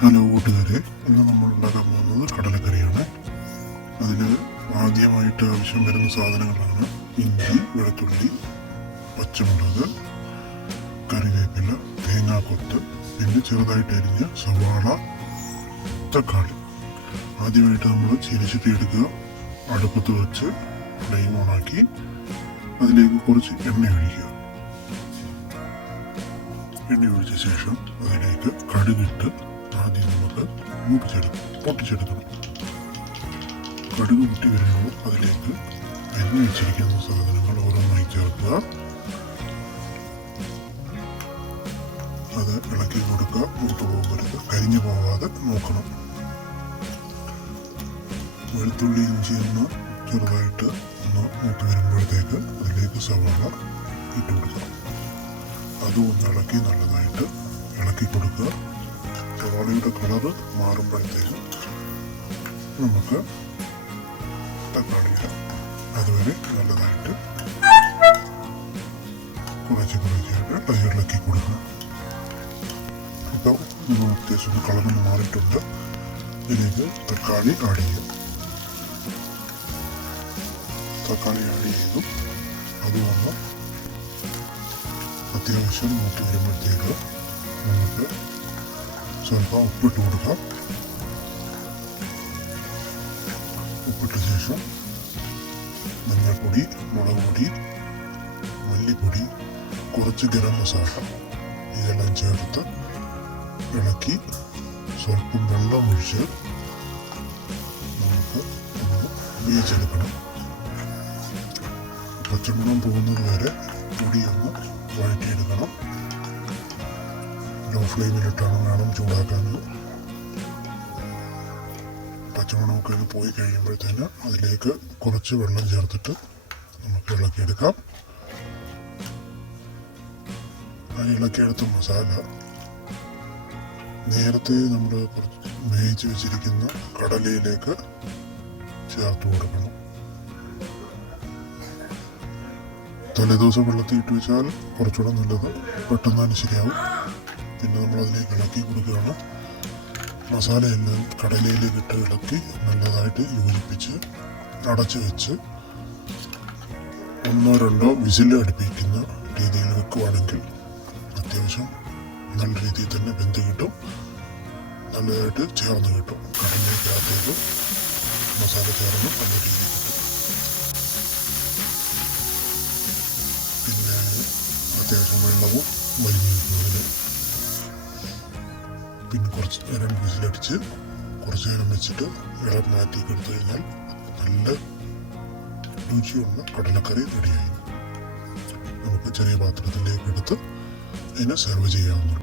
Hello കൂട്ടുകാരെ ഇന്ന് നമ്മൾ ഉണ്ടാക്കാൻ പോകുന്നത് കടലക്കറിയാണ്. അതിന് ആദ്യമായിട്ട് ആവശ്യം വരുന്ന സാധനങ്ങളാണ് ഇഞ്ചി വെളുത്തുള്ളി പച്ചമുളക് കറിവേപ്പില തേങ്ങാക്കൊത്ത് പിന്നെ ചെറുതായിട്ട് അരിഞ്ഞ സവാള തക്കാളി. ആദ്യമായിട്ട് നമ്മൾ ചിരിച്ചിട്ട് എടുക്കുക. അടുപ്പത്ത് വെച്ച് ഫ്ലെയിം ഓണാക്കി അതിലേക്ക് കുറച്ച് എണ്ണ ഒഴിക്കുക. എണ്ണ ഒഴിച്ച ശേഷം അതിലേക്ക് കടുകിട്ട് ആദ്യം നമുക്ക് മൂപ്പിച്ചെടുക്കും പൊട്ടിച്ചെടുക്കണം. കടുക് മുട്ടി വരുമ്പോൾ അതിലേക്ക് എണ്ണ വെച്ചിരിക്കുന്ന സാധനങ്ങൾ ഓരോന്നായി ചേർക്കുക. അത് ഇളക്കി കൊടുക്കുക മൂത്ത് പോകരുത് കരിഞ്ഞു പോകാതെ നോക്കണം. വെളുത്തുള്ളി ഇഞ്ചി ഒന്ന് ചെറുതായിട്ട് ഒന്ന് മൂട്ട് വരുമ്പോഴത്തേക്ക് അതിലേക്ക് സവാള ഇട്ട് അതും ഒന്ന് ഇളക്കി നല്ലതായിട്ട് ഇളക്കി കൊടുക്കുക. സവാളയുടെ കളറ് മാറുമ്പോഴത്തേക്കും നമുക്ക് തക്കാളി ഇടാം അതുവരെ നല്ലതായിട്ട് കുറച്ച് കുറച്ചായിട്ട് ഇളക്കി കൊടുക്കണം. ഇപ്പോൾ അത്യാവശ്യം കളറിന് മാറിയിട്ടുണ്ട്. ഇതിലേക്ക് തക്കാളി ആഡ് ചെയ്യാം. തക്കാളി ആഡ് ചെയ്തു. അത് വന്ന് അത്യാവശ്യം നോക്കി വരുമ്പോഴത്തേക്ക് നമുക്ക് സ്വല്പം ഉപ്പിട്ട് കൊടുക്കാം ഉപ്പിട്ട ശേഷം മഞ്ഞൾപ്പൊടി മുളക് പൊടി മല്ലിപ്പൊടി കുറച്ച് ഗരം മസാല ഇതെല്ലാം ചേർത്ത് ഇളക്കി സ്വല്പം വെള്ളം ഒഴിച്ച് നമുക്ക് ഒന്ന് പച്ചമണം പോകുന്നത് വരെ പൊടി വഴറ്റിയെടുക്കണം ലോ ഫ്ലെയിമിലിട്ടാണ് വേണം ചൂടാക്കാൻ പച്ചമണമൊക്കെ ഒന്ന് പോയി കഴിയുമ്പോഴത്തേന് അതിലേക്ക് കുറച്ച് വെള്ളം ചേർത്തിട്ട് നമുക്ക് ഇളക്കിയെടുക്കാം. ആ ഇളക്കിയെടുത്ത മസാല നേരത്തെ നമ്മൾ കുറച്ച് വേവിച്ച് വെച്ചിരിക്കുന്ന കടലയിലേക്ക് ചേർത്ത് കൊടുക്കണം. തലേദിവസം വെള്ളത്തിൽ ഇട്ട് വെച്ചാൽ കുറച്ചുകൂടെ നല്ലത് പെട്ടെന്ന് ശരിയാവും. പിന്നെ നമ്മൾ അതിലേക്ക് ഇളക്കി കൊടുക്കുകയാണ്. മസാലയെല്ലാം കടലയിലേക്ക് ഇട്ട് ഇളക്കി നല്ലതായിട്ട് യോജിപ്പിച്ച് അടച്ച് വെച്ച് ഒന്നോ രണ്ടോ വിസിൽ അടുപ്പിക്കുന്ന രീതിയിൽ വെക്കുവാണെങ്കിൽ അത്യാവശ്യം നല്ല രീതിയിൽ തന്നെ വെന്ത് കിട്ടും. നല്ലതായിട്ട് ചേർന്ന് കിട്ടും. കടലിലേക്കകത്തേക്ക് മസാല ചേർന്ന് നല്ല രീതിയിൽ കിട്ടും. പിന്നെ അത്യാവശ്യം വെള്ളവും വലിഞ്ഞു കിട്ടുന്നതിന് പിന്നെ കുറച്ച് നേരം വിസിലടിച്ച് കുറച്ച് നേരം വെച്ചിട്ട് ഇളം മാറ്റി എടുത്തു കഴിഞ്ഞാൽ നല്ല രുചിയുള്ള കടലക്കറി റെഡിയായി. നമുക്ക് ചെറിയ പാത്രത്തിലേക്ക് എടുത്ത് അതിനെ സെർവ് ചെയ്യാവുന്നതാണ്.